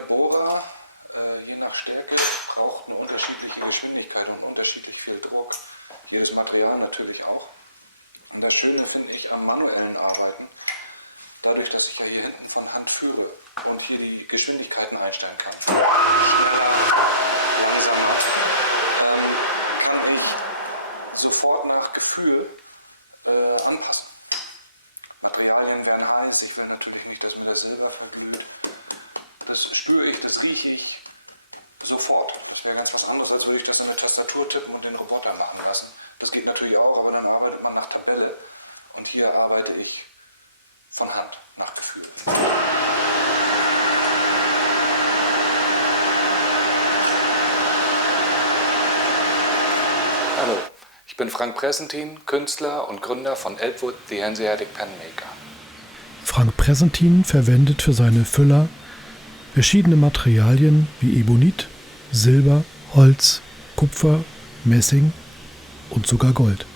Jeder Bohrer, je nach Stärke, braucht eine unterschiedliche Geschwindigkeit und unterschiedlich viel Druck. Jedes Material natürlich auch. Und das Schöne finde ich am manuellen Arbeiten, dadurch, dass ich ja hier hinten von Hand führe und hier die Geschwindigkeiten einstellen kann. Kann ich sofort nach Gefühl anpassen. Materialien werden heiß, ich will natürlich nicht, dass mir das Silber verglüht. Das spüre ich, das rieche ich sofort. Das wäre ganz was anderes, als würde ich das an der Tastatur tippen und den Roboter machen lassen. Das geht natürlich auch, aber dann arbeitet man nach Tabelle. Und hier arbeite ich von Hand, nach Gefühl. Hallo, ich bin Frank Pressentin, Künstler und Gründer von Elbwood The Hanseatic Pen Maker. Frank Pressentin verwendet für seine Füller verschiedene Materialien wie Ebonit, Silber, Holz, Kupfer, Messing und sogar Gold.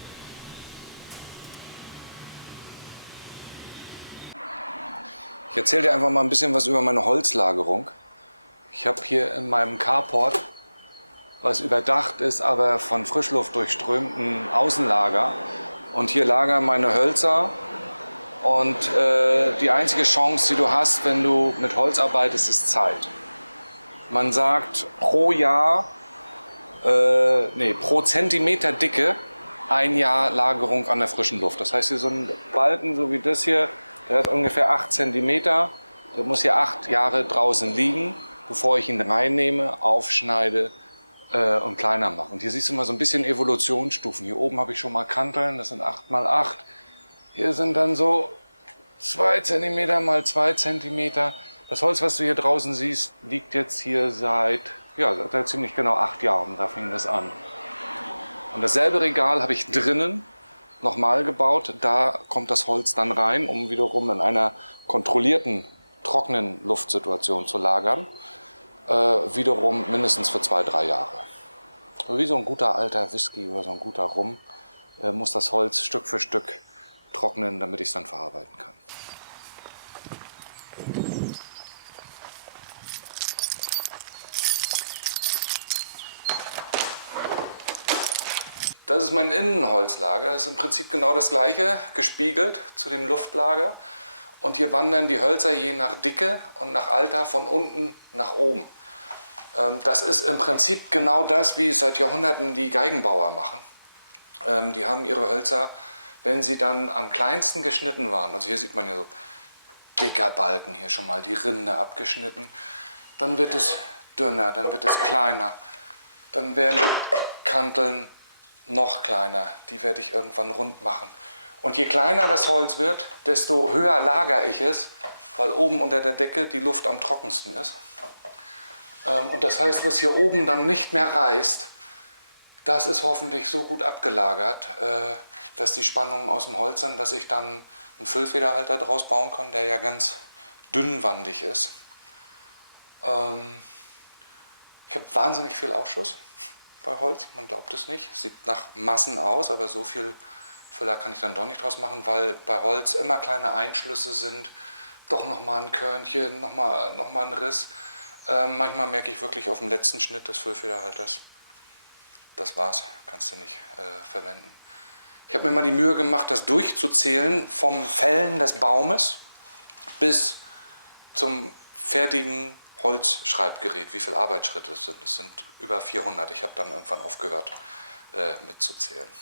Das ist mein Innenholzlager, das ist im Prinzip genau das gleiche, gespiegelt zu dem Luftlager. Und hier wandern die Hölzer je nach Dicke und nach Alter von unten nach oben. Das ist im Prinzip genau das, wie seit Jahrhunderten die Geigenbauer machen. Die haben ihre Hölzer, wenn sie dann am kleinsten geschnitten waren, also hier sieht man hier Dickerbalken, hier schon mal die Rinde abgeschnitten, dann wird es dünner, dann wird es kleiner, dann werden Kanteln noch kleiner, die werde ich irgendwann rund machen. Und je kleiner das Holz wird, desto höher lagere ich es, weil oben unter der Decke die Luft am trockensten ist. Und das heißt, was hier oben dann nicht mehr reißt, das ist hoffentlich so gut abgelagert, dass die Spannung aus dem Holz sind, dass ich dann einen Füllfederhalter daraus bauen kann, der ja ganz dünnwandig ist. Ich habe wahnsinnig viel Ausschuss bei Holz, man glaubt es nicht. Sieht nach Massen aus, aber so viel da kann ich dann doch nicht draus machen, weil bei Holz immer kleine Einschlüsse sind, doch nochmal ein Körnchen, nochmal ein Riss. Manchmal merke ich wirklich auf dem letzten Schnitt des Füllfederhalters. Das war's, kannst du nicht verwenden. Ich habe mir mal die Mühe gemacht, das durchzuzählen vom Fällen des Baumes bis zum fertigen Holzschreibgerät. Wie viele Arbeitsschritte sind über 400. Ich habe dann irgendwann aufgehört mitzuzählen.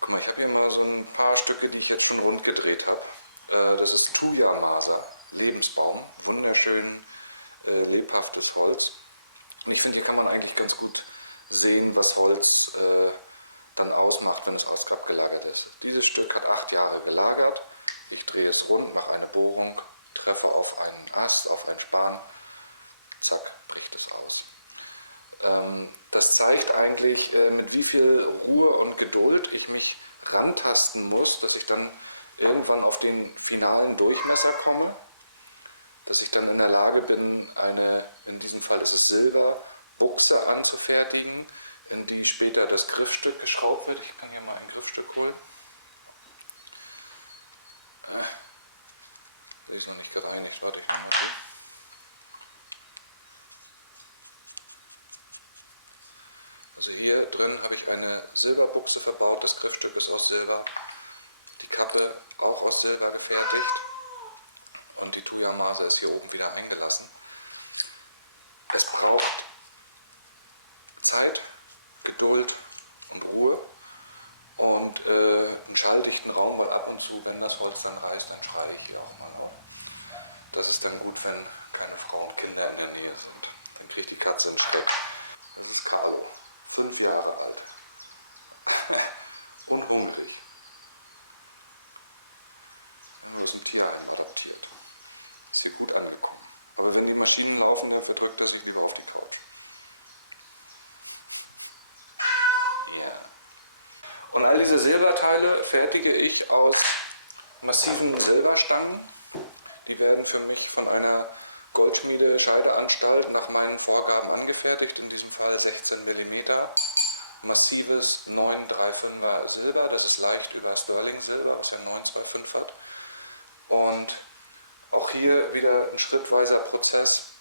Guck mal, ich habe hier mal so ein paar Stücke, die ich jetzt schon rund gedreht habe. Das ist Thuja-Maser, Lebensbaum, wunderschön lebhaftes Holz. Und ich finde, hier kann man eigentlich ganz gut sehen, was Holz dann ausmacht, wenn es ausgelagert ist. Dieses Stück hat 8 Jahre gelagert. Ich drehe es rund, mache eine Bohrung, treffe auf einen Ast, auf einen Span, zack, bricht es aus. Das zeigt eigentlich, mit wie viel Ruhe und Geduld ich mich rantasten muss, dass ich dann irgendwann auf den finalen Durchmesser komme, dass ich dann in der Lage bin, in diesem Fall ist es Silber, Buchse anzufertigen, in die später das Griffstück geschraubt wird. Ich kann hier mal ein Griffstück holen. Die ist noch nicht gereinigt, warte, ich mache mal. hier drin habe ich eine Silberbuchse verbaut, das Griffstück ist aus Silber, die Kappe auch aus Silber gefertigt und die Thuja-Maße ist hier oben wieder eingelassen. Es braucht Zeit, Geduld und Ruhe und einen schalldichten Raum, weil ab und zu, wenn das Holz dann reißt, dann schreie ich hier auch mal auf. Das ist dann gut, wenn keine Frauen und Kinder in der Nähe sind. Dann kriegt die Katze einen Schreck. Das ist Carlo, 5 Jahre alt. Und hungrig. Das ist ein Tierheim adoptiert. Ist hier gut angekommen. Aber wenn die Maschinen laufen, dann verdrückt er sich wieder auf die Couch. Ja. Und all diese Silberteile fertige ich aus massiven Silberstangen. Die werden für mich von einer Goldschmiede-Scheideanstalt nach meinen Vorgaben angefertigt. In diesem Fall 16 mm. Massives 935er Silber. Das ist leicht über Sterling-Silber, was ja 925 hat. Und auch hier wieder ein schrittweiser Prozess.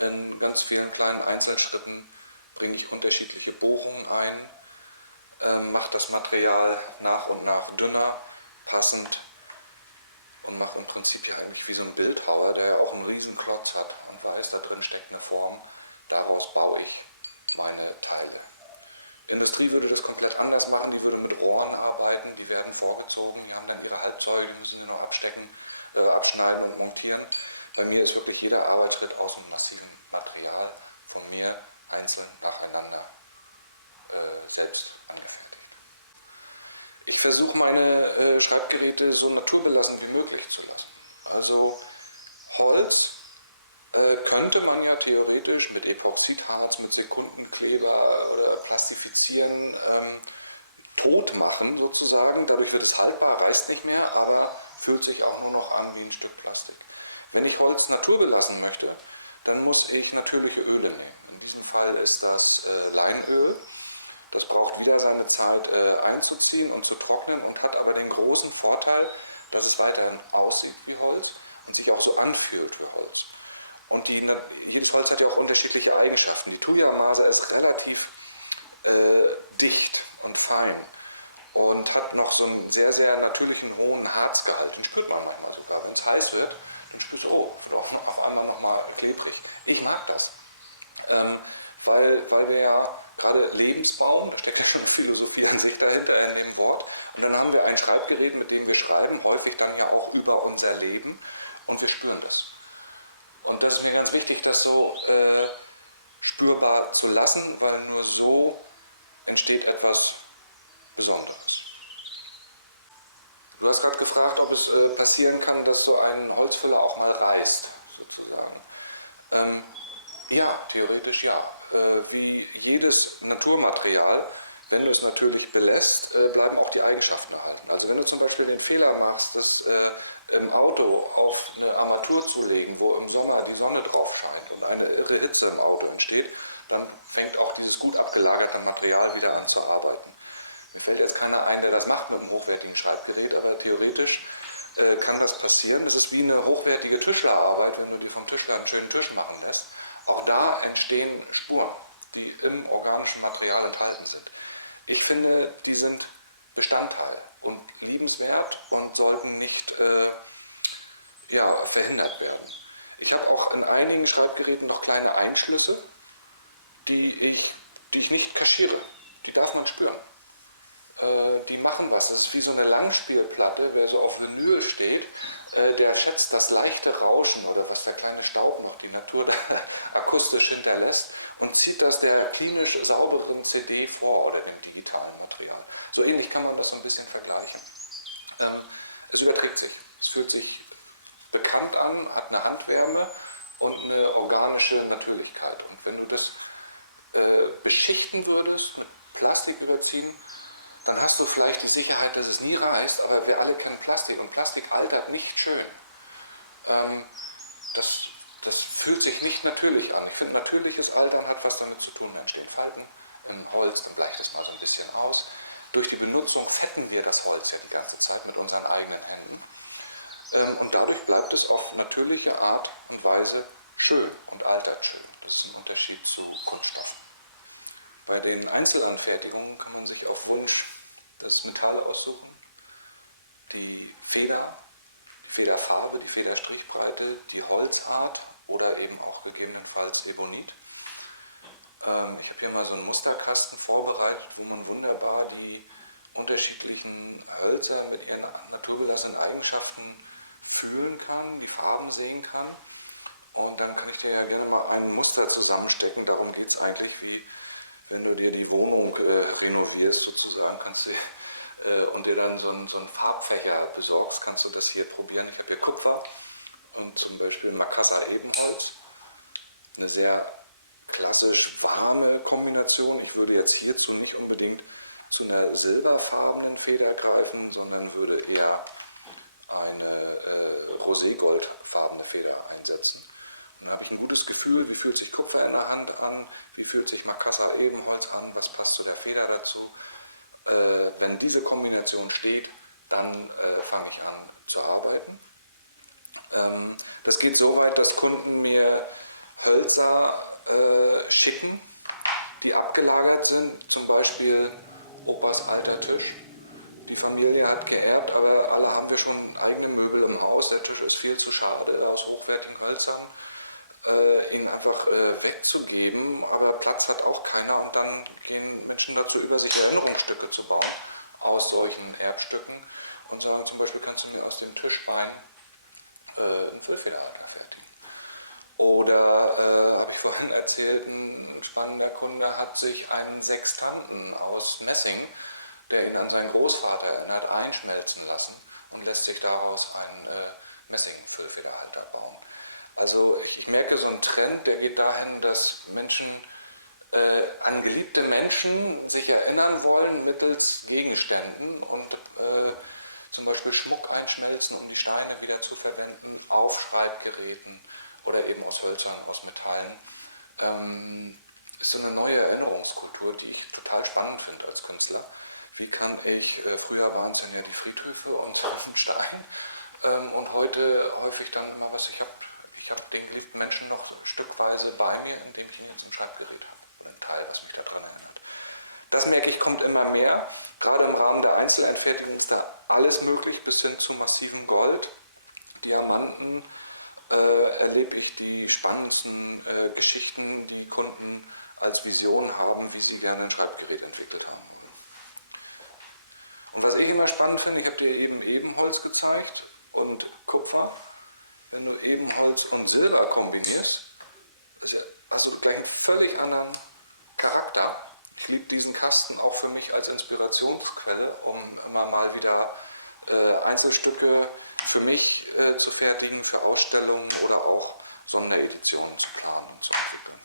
In ganz vielen kleinen Einzelschritten bringe ich unterschiedliche Bohrungen ein, mache das Material nach und nach dünner, passend und mache im Prinzip ja eigentlich wie so ein Bildhauer, der ja auch einen riesen Klotz hat und weiß, da drin steckt eine Form, daraus baue ich meine Teile. Die Industrie würde das komplett anders machen, die würde mit Rohren arbeiten, die werden vorgezogen, die haben dann ihre Halbzeuge, die müssen sie noch abschneiden und montieren. Bei mir ist wirklich jeder Arbeitsschritt aus dem massiven Material von mir einzeln nacheinander selbst angefertigt. Ich versuche meine Schreibgeräte so naturbelassen wie möglich zu lassen. Also Holz könnte man ja theoretisch mit Epoxidharz, mit Sekundenkleber plastifizieren, tot machen sozusagen. Dadurch wird es haltbar, reißt nicht mehr, aber fühlt sich auch nur noch an wie ein Stück Plastik. Wenn ich Holz naturbelassen möchte, dann muss ich natürliche Öle nehmen. In diesem Fall ist das Leinöl. Das braucht wieder seine Zeit einzuziehen und zu trocknen und hat aber den großen Vorteil, dass es weiterhin aussieht wie Holz und sich auch so anfühlt wie Holz. Und jedes Holz hat ja auch unterschiedliche Eigenschaften. Die Thuja-Maße ist relativ dicht und fein und hat noch so einen sehr, sehr natürlichen hohen Harzgehalt. Den spürt man manchmal sogar. Wenn es heiß wird, dann spürst du, oh, wird auf einmal nochmal klebrig. Ich mag das. Weil wir ja gerade Lebensbaum, da steckt ja schon Philosophie an sich dahinter in dem Wort, und dann haben wir ein Schreibgerät, mit dem wir schreiben, häufig dann ja auch über unser Leben und wir spüren das. Und das ist mir ganz wichtig, das so spürbar zu lassen, weil nur so entsteht etwas Besonderes. Du hast gerade gefragt, ob es passieren kann, dass so ein Holzfäller auch mal reißt, sozusagen. Ja, theoretisch ja. Wie jedes Naturmaterial, wenn du es natürlich belässt, bleiben auch die Eigenschaften erhalten. Also wenn du zum Beispiel den Fehler machst, das im Auto auf eine Armatur zu legen, wo im Sommer die Sonne drauf scheint und eine irre Hitze im Auto entsteht, dann fängt auch dieses gut abgelagerte Material wieder an zu arbeiten. Mir fällt jetzt keiner ein, der das macht mit einem hochwertigen Schreibgerät, aber theoretisch kann das passieren. Das ist wie eine hochwertige Tischlerarbeit, wenn du dir vom Tischler einen schönen Tisch machen lässt. Auch da entstehen Spuren, die im organischen Material enthalten sind. Ich finde, die sind Bestandteil und liebenswert und sollten nicht verhindert werden. Ich habe auch in einigen Schreibgeräten noch kleine Einschlüsse, die ich nicht kaschiere. Die darf man spüren. Die machen was. Das ist wie so eine Langspielplatte, wer so auf Vinyl steht, der schätzt das leichte Rauschen oder was für kleine Staub noch die Natur da akustisch hinterlässt und zieht das der klinisch sauberen CD vor oder dem digitalen Material. So ähnlich kann man das so ein bisschen vergleichen. Es überträgt sich. Es fühlt sich bekannt an, hat eine Handwärme und eine organische Natürlichkeit. Und wenn du das beschichten würdest, mit Plastik überziehen, dann hast du vielleicht die Sicherheit, dass es nie reißt, aber wir alle kennen Plastik und Plastik altert nicht schön. Das fühlt sich nicht natürlich an. Ich finde, natürliches Altern hat was damit zu tun. Da entstehen Falten im Holz, dann gleicht es mal so ein bisschen aus. Durch die Benutzung fetten wir das Holz ja die ganze Zeit mit unseren eigenen Händen. Und dadurch bleibt es auf natürliche Art und Weise schön und altert schön. Das ist ein Unterschied zu Kunststoff. Bei den Einzelanfertigungen kann man sich auf Wunsch das Metall aussuchen, die Feder, die Federfarbe, die Federstrichbreite, die Holzart oder eben auch gegebenenfalls Ebonit. Ich habe hier mal so einen Musterkasten vorbereitet, wo man wunderbar die unterschiedlichen Hölzer mit ihren naturbelassenen Eigenschaften fühlen kann, die Farben sehen kann. Und dann kann ich dir ja gerne mal ein Muster zusammenstecken. Darum geht es eigentlich, wie wenn du dir die Wohnung renovierst, sozusagen, kannst du und dir dann so einen Farbfächer besorgst, kannst du das hier probieren. Ich habe hier Kupfer und zum Beispiel Makassar-Ebenholz. Eine sehr klassisch warme Kombination. Ich würde jetzt hierzu nicht unbedingt zu einer silberfarbenen Feder greifen, sondern würde eher eine roségoldfarbene Feder einsetzen. Und dann habe ich ein gutes Gefühl, wie fühlt sich Kupfer in der Hand an, wie fühlt sich Makassar-Ebenholz an, was passt zu der Feder dazu. Wenn diese Kombination steht, dann fange ich an zu arbeiten. Das geht so weit, dass Kunden mir Hölzer schicken, die abgelagert sind, zum Beispiel Opas alter Tisch. Die Familie hat geerbt, aber alle haben wir schon eigene Möbel im Haus. Der Tisch ist viel zu schade, aus hochwertigen Hölzern ihn einfach wegzugeben, aber Platz hat auch keiner und dann gehen Menschen dazu über, sich Erinnerungsstücke zu bauen aus solchen Erbstücken und sagen zum Beispiel, kannst du mir aus dem Tischbein einen Füllfederhalter fertigen. Oder habe ich vorhin erzählt, ein spannender Kunde hat sich einen Sextanten aus Messing, der ihn an seinen Großvater erinnert, einschmelzen lassen und lässt sich daraus einen Messing-Füllfederhalter bauen. Also ich merke so einen Trend, der geht dahin, dass Menschen an geliebte Menschen sich erinnern wollen mittels Gegenständen und zum Beispiel Schmuck einschmelzen, um die Steine wieder zu verwenden, auf Schreibgeräten oder eben aus Hölzern, aus Metallen. Ist so eine neue Erinnerungskultur, die ich total spannend finde als Künstler. Wie kann ich, früher waren es ja die Friedhöfe und Stein und heute häufig dann immer was, ich habe den geliebten Menschen noch so stückweise bei mir, indem ich ihn in diesem Schreibgerät habe. Ein Teil, was mich daran erinnert. Das merke ich, kommt immer mehr. Gerade im Rahmen der Einzelentfertigung ist da alles möglich, bis hin zu massivem Gold, Diamanten. Erlebe ich die spannendsten Geschichten, die Kunden als Vision haben, wie sie gerne ein Schreibgerät entwickelt haben. Und was ich immer spannend finde, ich habe dir eben Ebenholz gezeigt und Kupfer. Wenn du Ebenholz und Silber kombinierst, ist ja also gleich einen völlig anderen Charakter. Ich liebe diesen Kasten auch für mich als Inspirationsquelle, um immer mal wieder Einzelstücke für mich zu fertigen, für Ausstellungen oder auch Sondereditionen zu planen und zu entwickeln.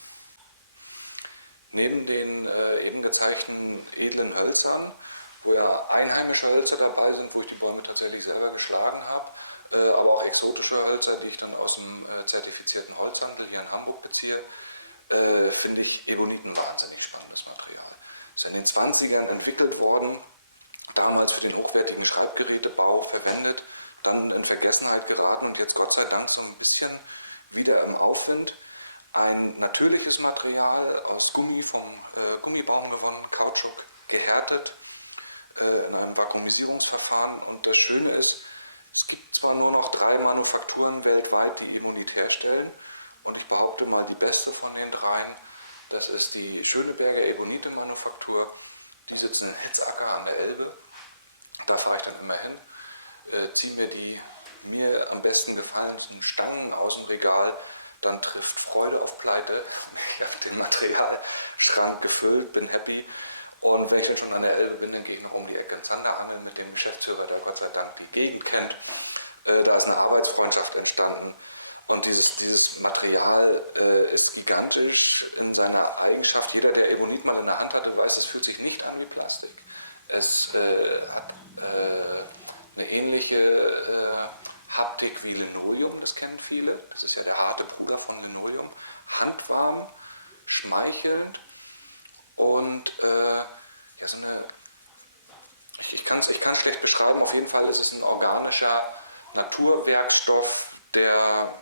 Neben den eben gezeigten edlen Hölzern, wo ja einheimische Hölzer dabei sind, wo ich die Bäume tatsächlich selber geschlagen habe, aber auch exotische Hölzer, die ich dann aus dem zertifizierten Holzhandel hier in Hamburg beziehe, finde ich Ebonit ein wahnsinnig spannendes Material. Ist in den 20ern entwickelt worden, damals für den hochwertigen Schreibgerätebau verwendet, dann in Vergessenheit geraten und jetzt Gott sei Dank so ein bisschen wieder im Aufwind. Ein natürliches Material aus Gummi vom Gummibaum gewonnen, Kautschuk gehärtet in einem Vakuumisierungsverfahren. Und das Schöne ist, es gibt zwar nur noch 3 Manufakturen weltweit, die Ebonit herstellen, und ich behaupte mal, die beste von den 3, das ist die Schöneberger Ebonite-Manufaktur. Die sitzen in Hetzacker an der Elbe. Da fahre ich dann immer hin, ziehe mir die mir am besten gefallensten Stangen aus dem Regal, dann trifft Freude auf Pleite. Ich habe den Materialschrank gefüllt, bin happy. Und wenn ich dann schon an der Elbe bin, dann gehe ich noch um die Ecke in Zanderangeln mit dem Geschäftsführer, der Gott sei Dank die Gegend kennt. Da ist eine Arbeitsfreundschaft entstanden. Und dieses Material ist gigantisch in seiner Eigenschaft. Jeder, der Ebonit mal in der Hand hatte, weiß, es fühlt sich nicht an wie Plastik. Es hat eine ähnliche Haptik wie Linoleum, das kennen viele. Das ist ja der harte Bruder von Linoleum. Handwarm, schmeichelnd und ja, so eine, ich kann es schlecht beschreiben, auf jeden Fall ist es ein organischer Naturwerkstoff, der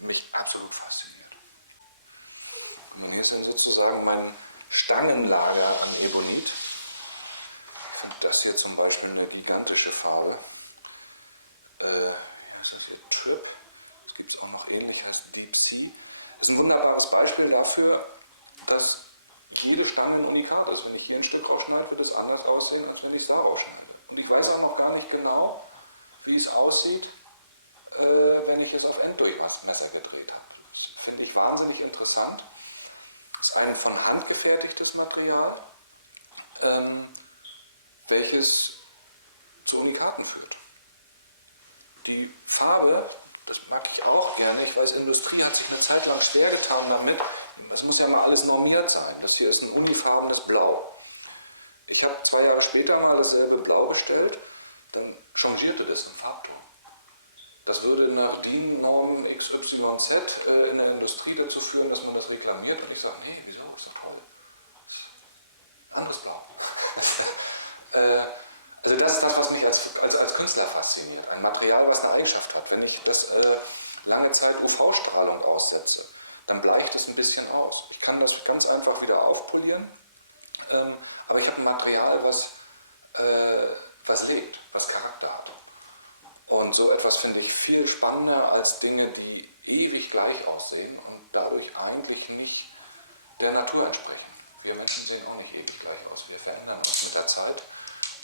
mich absolut fasziniert. Und hier ist dann sozusagen mein Stangenlager an Ebonit. Ich finde das hier zum Beispiel eine gigantische Farbe. Wie heißt das hier? Trip. Das gibt es auch noch ähnlich, heißt Deep Sea. Das ist ein wunderbares Beispiel dafür, dass jede Stange ein Unikat ist. Wenn ich hier ein Stück rausschneide, wird es anders aussehen, als wenn ich es da rausschneide. Und ich weiß auch noch gar nicht genau, wie es aussieht, wenn ich es auf Enddurchmesser gedreht habe. Das finde ich wahnsinnig interessant. Das ist ein von Hand gefertigtes Material, welches zu Unikaten führt. Die Farbe, das mag ich auch gerne. Ich weiß, Industrie hat sich eine Zeit lang schwer getan damit. Es muss ja mal alles normiert sein. Das hier ist ein unifarbenes Blau. Ich habe 2 Jahre später mal dasselbe Blau bestellt, dann changierte das einen Farbton. Das würde nach DIN-Norm XYZ in der Industrie dazu führen, dass man das reklamiert. Und ich sage, nee, wieso, ist doch toll. Anderes Blau. Also das ist das, was mich als Künstler fasziniert. Ein Material, was eine Eigenschaft hat. Wenn ich das lange Zeit UV-Strahlung aussetze, dann bleicht es ein bisschen aus. Ich kann das ganz einfach wieder aufpolieren, aber ich habe ein Material, was lebt, was Charakter hat. Und so etwas finde ich viel spannender als Dinge, die ewig gleich aussehen und dadurch eigentlich nicht der Natur entsprechen. Wir Menschen sehen auch nicht ewig gleich aus, wir verändern uns mit der Zeit.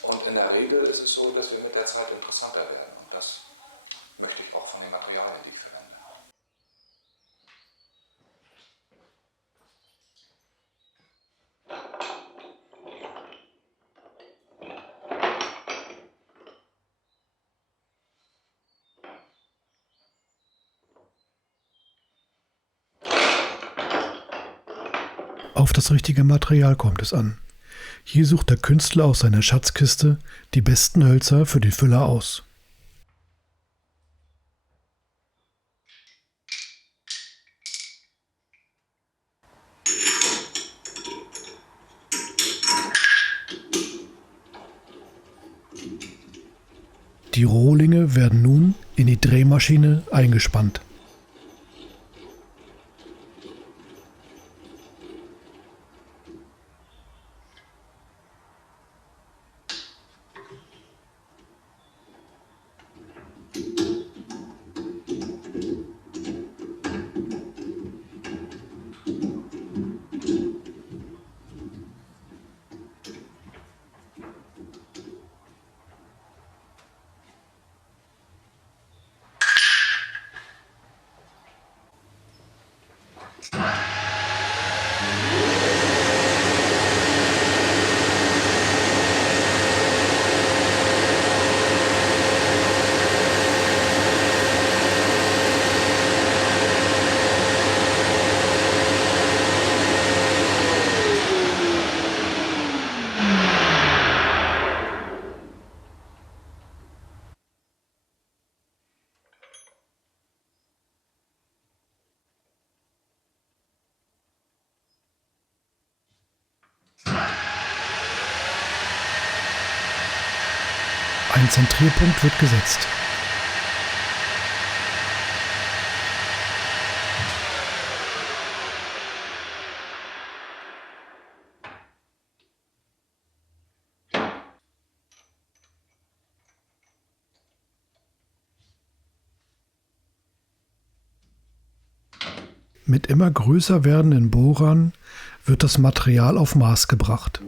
Und in der Regel ist es so, dass wir mit der Zeit interessanter werden. Und das möchte ich auch von den Materialien, die ich verwende. Auf das richtige Material kommt es an. Hier sucht der Künstler aus seiner Schatzkiste die besten Hölzer für den Füller aus. Die Rohlinge werden nun in die Drehmaschine eingespannt. Ein Zentrierpunkt wird gesetzt. Mit immer größer werdenden Bohrern wird das Material auf Maß gebracht.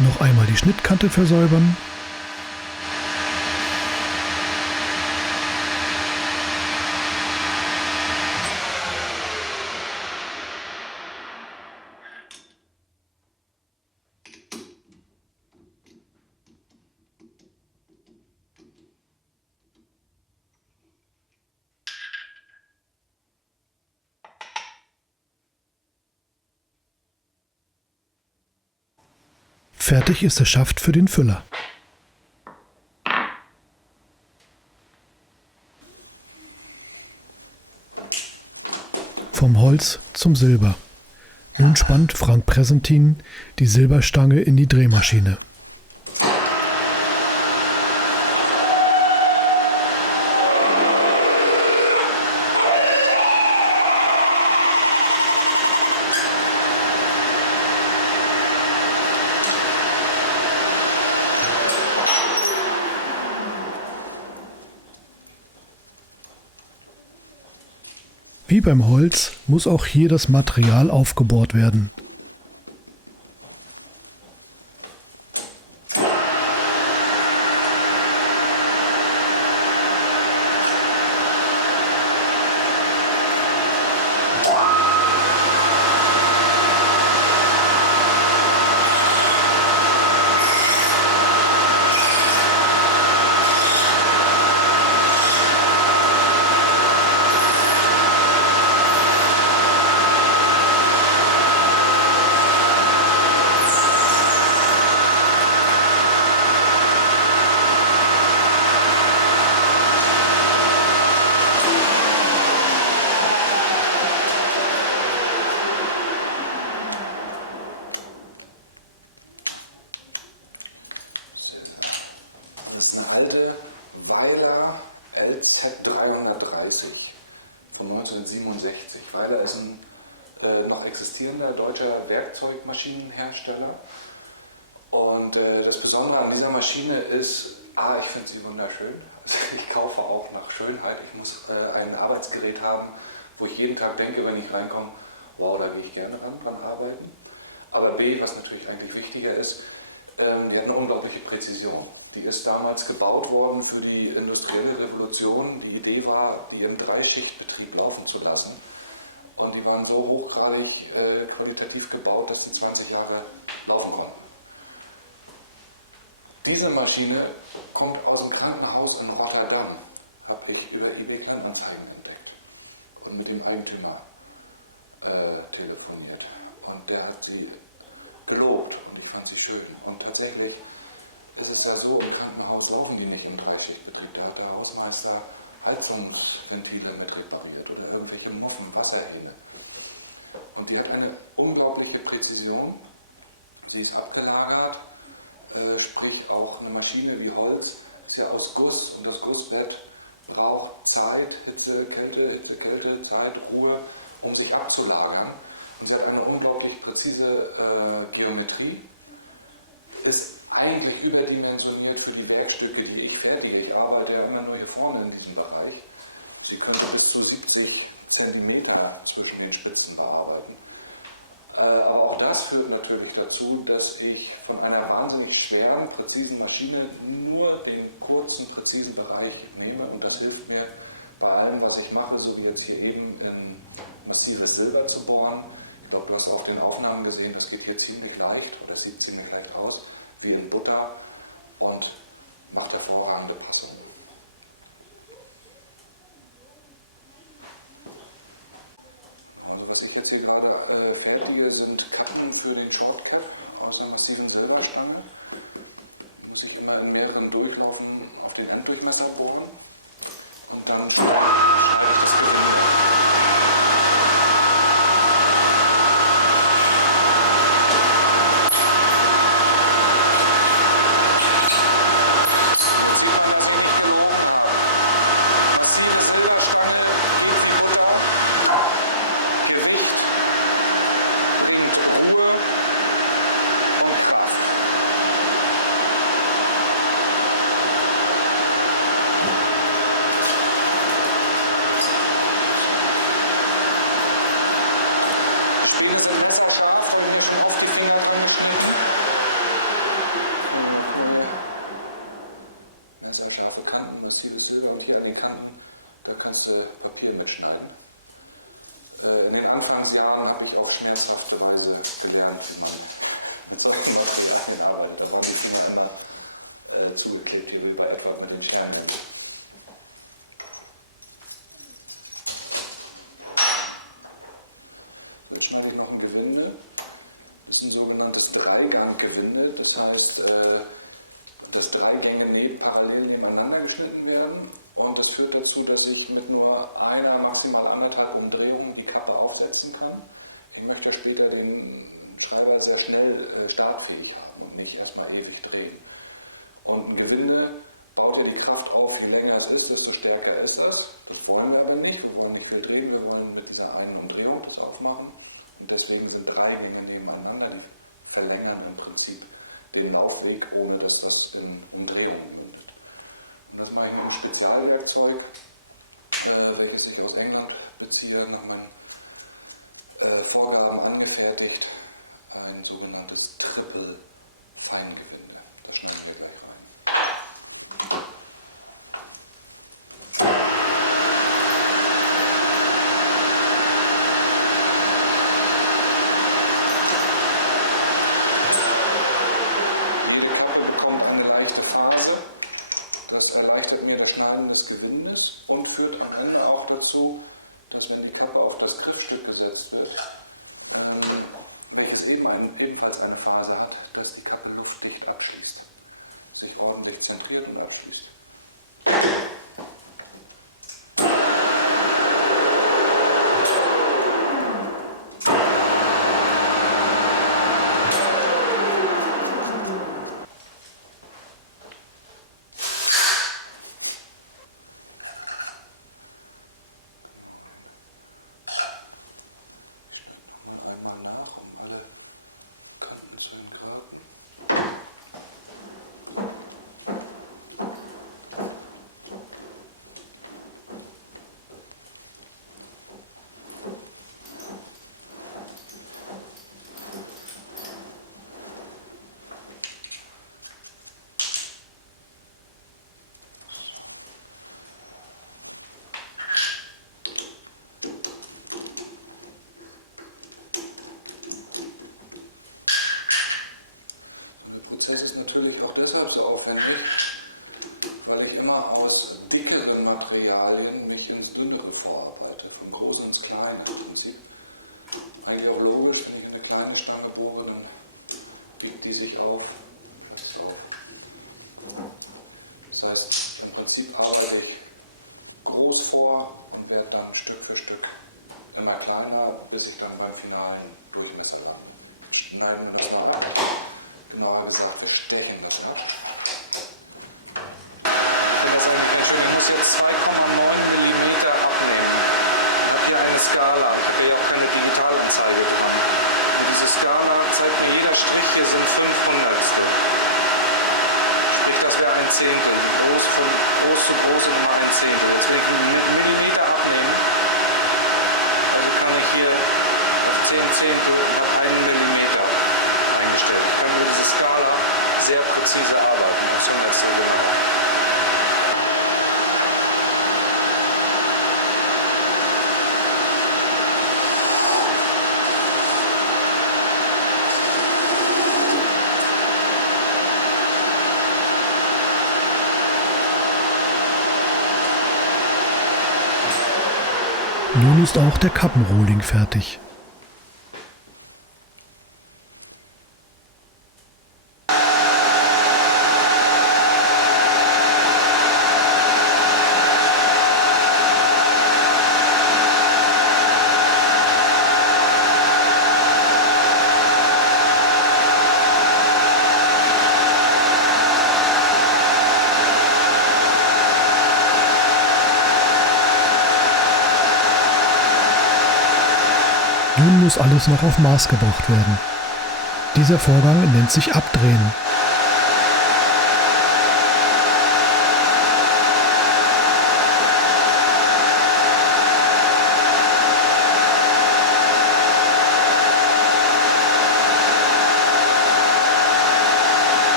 Noch einmal die Schnittkante versäubern. Fertig ist der Schaft für den Füller. Vom Holz zum Silber. Nun spannt Frank Präsentin die Silberstange in die Drehmaschine. Wie beim Holz muss auch hier das Material aufgebohrt werden. Das ist eine alte Weiler LZ330 von 1967. Weiler ist ein noch existierender deutscher Werkzeugmaschinenhersteller. Und das Besondere an dieser Maschine ist, ich finde sie wunderschön. Ich kaufe auch nach Schönheit. Ich muss ein Arbeitsgerät haben, wo ich jeden Tag denke, wenn ich reinkomme, wow, da gehe ich gerne dran arbeiten. Aber B, was natürlich eigentlich wichtiger ist, die hat eine unglaubliche Präzision. Die ist damals gebaut worden für die industrielle Revolution. Die Idee war, die im Dreischichtbetrieb laufen zu lassen. Und die waren so hochgradig qualitativ gebaut, dass die 20 Jahre laufen konnten. Diese Maschine kommt aus dem Krankenhaus in Rotterdam, habe ich über eBay Kleinanzeigen entdeckt und mit dem Eigentümer telefoniert. Und der hat sie gelobt und ich fand sie schön. Und tatsächlich ist es ja so, im Krankenhaus laufen die nicht im Dreischichtbetrieb. Da hat der Hausmeister Heizungsventile mit repariert oder irgendwelche Muffen, Wasserhähne. Und die hat eine unglaubliche Präzision. Sie ist abgelagert, sprich auch eine Maschine wie Holz, ist ja aus Guss und das Gussbett braucht Zeit, Hitze, Kälte, Zeit, Ruhe, um sich abzulagern. Und sie hat eine unglaublich präzise Geometrie, ist eigentlich überdimensioniert für die Werkstücke, die ich fertige. Ich arbeite ja immer nur hier vorne in diesem Bereich. Sie können bis zu 70 cm zwischen den Spitzen bearbeiten. Aber auch das führt natürlich dazu, dass ich von einer wahnsinnig schweren, präzisen Maschine nur den kurzen, präzisen Bereich nehme und das hilft mir bei allem, was ich mache, so wie jetzt hier eben in massives Silber zu bohren. Ich glaube, du hast auf den Aufnahmen gesehen, das geht hier ziemlich leicht oder sieht ziemlich leicht aus, wie in Butter und macht hervorragende Passung. Also was ich jetzt hier gerade fertige, sind Katten für den Shortcap aus einer massiven Silberstange. Die muss ich immer in mehreren Durchlaufen auf den Enddurchmesser bohren und dann massives Silber und hier an den Kanten, da kannst du Papier mitschneiden. In den Anfangsjahren habe ich auch schmerzhafte Weise gelernt, wie man mit solchen Materialien arbeitet. Da waren die Finger immer zugeklebt, hier wie bei etwa mit den Sternen. Jetzt schneide ich noch ein Gewinde. Das sind sogenannte sogenanntes Dreiganggewinde. Das heißt, dass 3 Gänge parallel nebeneinander geschnitten werden. Und das führt dazu, dass ich mit nur einer, maximal 1,5 Umdrehungen die Kappe aufsetzen kann. Ich möchte später den Schreiber sehr schnell startfähig haben und nicht erstmal ewig drehen. Und ein Gewinde baut ihr die Kraft auf, je länger es ist, desto stärker ist das. Das wollen wir aber nicht. Wir wollen nicht viel drehen, wir wollen mit dieser einen Umdrehung das aufmachen. Und deswegen sind 3 Gänge nebeneinander, die verlängern im Prinzip den Laufweg, ohne dass das in Umdrehungen mündet. Und das mache ich mit einem Spezialwerkzeug, welches ich aus England beziehe, nach meinen Vorgaben angefertigt, ein sogenanntes Triple-Feingewinde. Da schneiden wir gleich rein. Jede Kappe bekommt eine leichte Phase. Das erleichtert mir das Schneiden des Gewindes und führt am Ende auch dazu, dass wenn die Kappe auf das Griffstück gesetzt wird, welches ebenfalls eine Phase hat, dass die Kappe luftdicht abschließt, sich ordentlich zentriert und abschließt. Der Prozess ist natürlich auch deshalb so aufwendig, weil ich immer aus dickeren Materialien mich ins Dünnere vorarbeite, vom Großen ins Kleine im Prinzip. Eigentlich auch logisch, wenn ich eine kleine Stange bohre, dann biegt die sich auf. Das heißt, im Prinzip arbeite ich groß vor und werde dann Stück für Stück immer kleiner, bis ich dann beim finalen Durchmesser habe. Schneiden wir das mal ab. Genauer gesagt, wir stechen das ab. Ich muss jetzt 2,9 mm abnehmen. Ich habe hier eine Skala, ich habe ja keine Digitalanzeige dran. Und diese Skala zeigt mir, jeder Strich hier sind 500stel. Sprich, das wäre ein Zehntel. Groß zu groß und immer ein Zehntel. Jetzt will ich einen Millimeter abnehmen. Also kann ich hier 10 Zehntel und 1 Millimeter eingestellt. Ich kann mit dieser Skala sehr präzise arbeiten. Das ist das so. Nun ist auch der Kappenrohling fertig. Nun muss alles noch auf Maß gebracht werden. Dieser Vorgang nennt sich Abdrehen.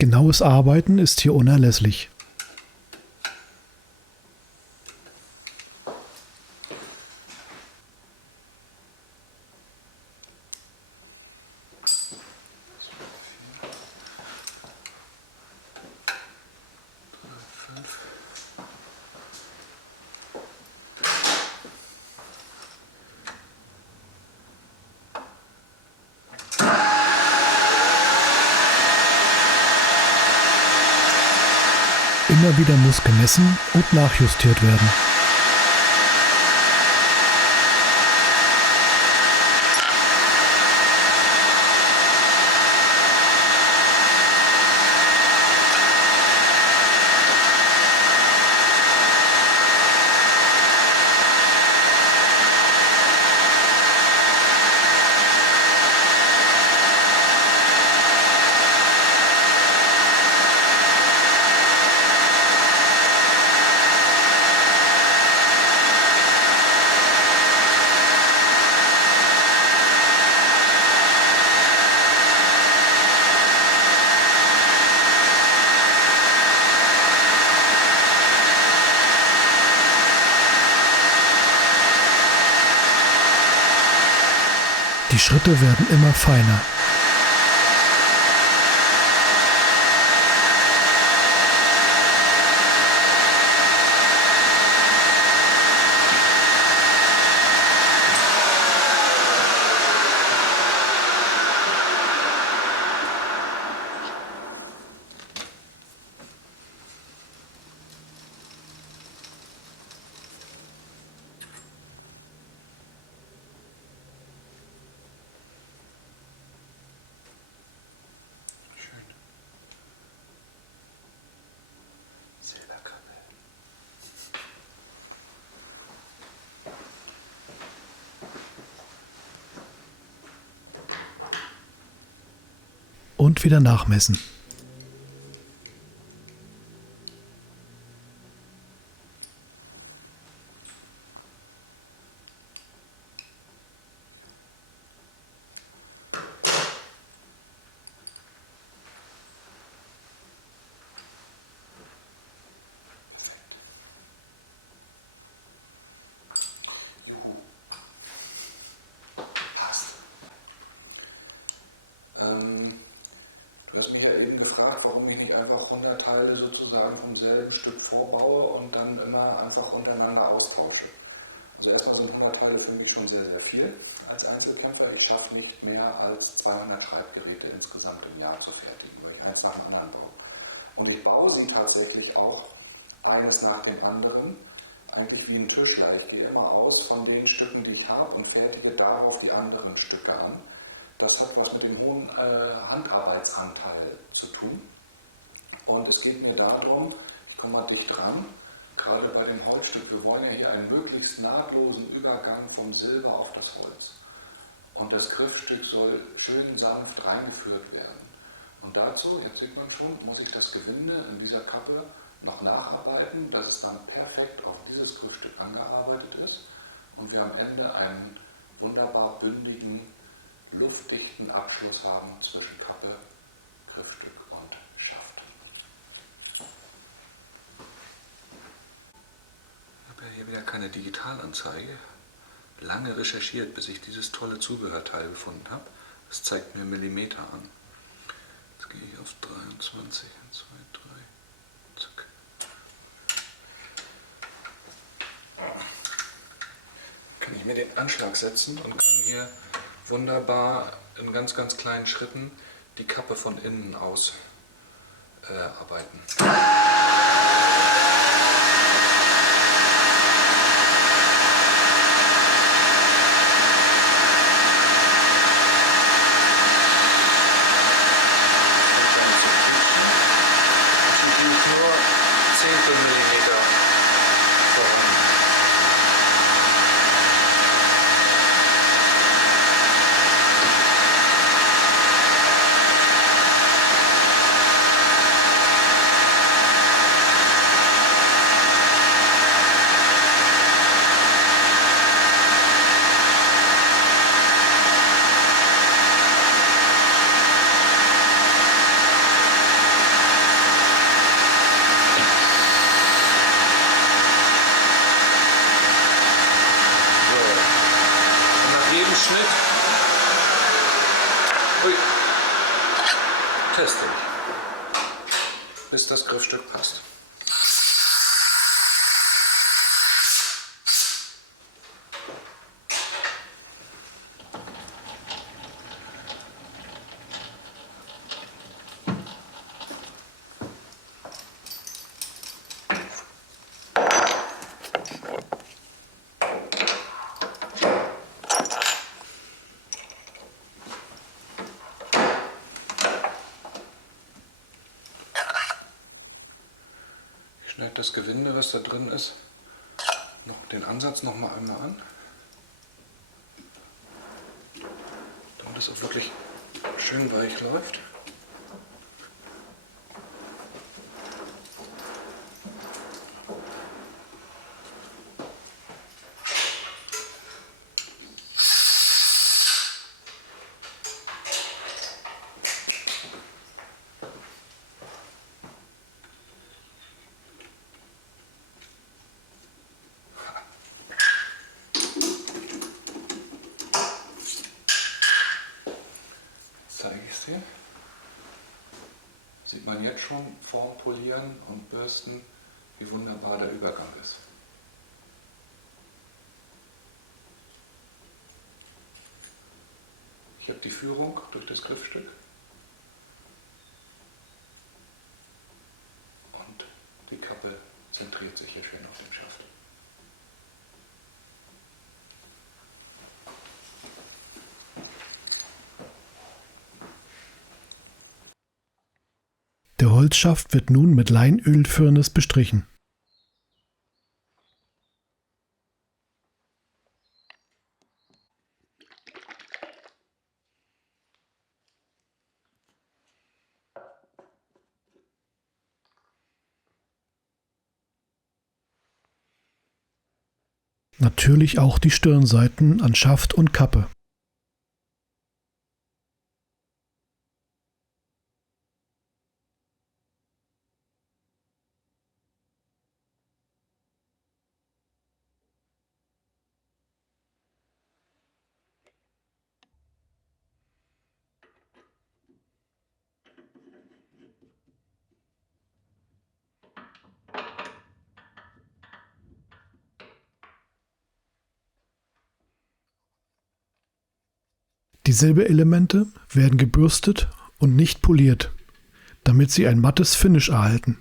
Genaues Arbeiten ist hier unerlässlich. Immer wieder muss gemessen und nachjustiert werden. Die Schritte werden immer feiner. Und wieder nachmessen. Juhu. Passt. Du hast mich ja eben gefragt, warum ich nicht einfach 100 Teile sozusagen vom selben Stück vorbaue und dann immer einfach untereinander austausche. Also erstmal sind 100 Teile für mich schon sehr, sehr viel als Einzelkämpfer. Ich schaffe nicht mehr als 200 Schreibgeräte insgesamt im Jahr zu fertigen, weil ich eins nach dem anderen baue. Und ich baue sie tatsächlich auch eins nach dem anderen, eigentlich wie ein Tischler. Ich gehe immer aus von den Stücken, die ich habe und fertige darauf die anderen Stücke an. Das hat was mit dem hohen Handarbeitsanteil zu tun. Und es geht mir darum, ich komme mal dicht ran, gerade bei dem Holzstück, wir wollen ja hier einen möglichst nahtlosen Übergang vom Silber auf das Holz. Und das Griffstück soll schön sanft reingeführt werden. Und dazu, jetzt sieht man schon, muss ich das Gewinde in dieser Kappe noch nacharbeiten, dass es dann perfekt auf dieses Griffstück angearbeitet ist und wir am Ende einen wunderbar bündigen, luftdichten Abschluss haben zwischen Kappe, Griffstück und Schaft. Ich habe ja hier wieder keine Digitalanzeige. Lange recherchiert, bis ich dieses tolle Zubehörteil gefunden habe. Das zeigt mir Millimeter an. Jetzt gehe ich auf 23, 1, 2, 3, zack. Kann ich mir den Anschlag setzen und kann hier wunderbar in ganz, ganz kleinen Schritten die Kappe von innen aus arbeiten. Nur Zehntelmillimeter voran. Schnitt. Ui. Testing. Bis das Griffstück passt. Ich schneide das Gewinde, was da drin ist, noch den Ansatz noch mal einmal an, damit es auch wirklich schön weich läuft. Zeige ich es dir. Sieht man jetzt schon vorm Polieren und Bürsten, wie wunderbar der Übergang ist. Ich habe die Führung durch das Griffstück und die Kappe zentriert sich hier schön auf dem Schaft. Der Holzschaft wird nun mit Leinölfirnis bestrichen. Natürlich auch die Stirnseiten an Schaft und Kappe. Die Silberelemente werden gebürstet und nicht poliert, damit sie ein mattes Finish erhalten.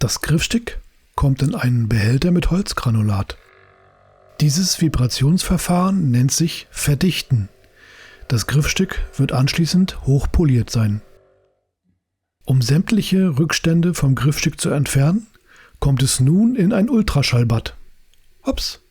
Das Griffstück kommt in einen Behälter mit Holzgranulat. Dieses Vibrationsverfahren nennt sich Verdichten. Das Griffstück wird anschließend hochpoliert sein. Um sämtliche Rückstände vom Griffstück zu entfernen, kommt es nun in ein Ultraschallbad. Hops!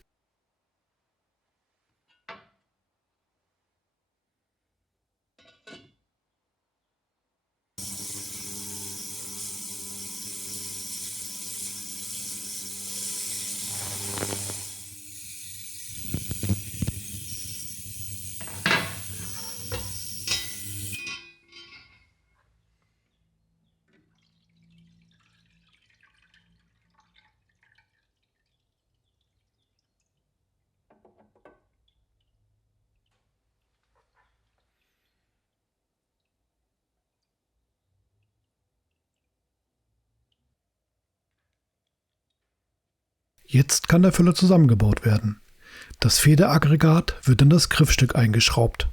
Jetzt kann der Füller zusammengebaut werden. Das Federaggregat wird in das Griffstück eingeschraubt.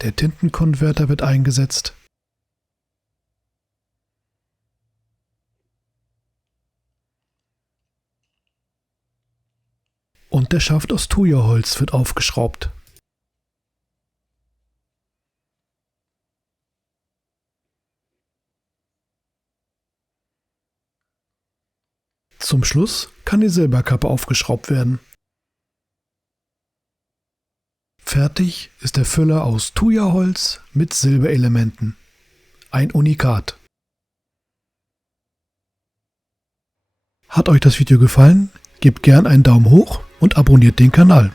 Der Tintenkonverter wird eingesetzt. Und der Schaft aus Thuja-Holz wird aufgeschraubt. Zum Schluss kann die Silberkappe aufgeschraubt werden. Fertig ist der Füller aus Thuja-Holz mit Silberelementen. Ein Unikat. Hat euch das Video gefallen? Gebt gern einen Daumen hoch und abonniert den Kanal.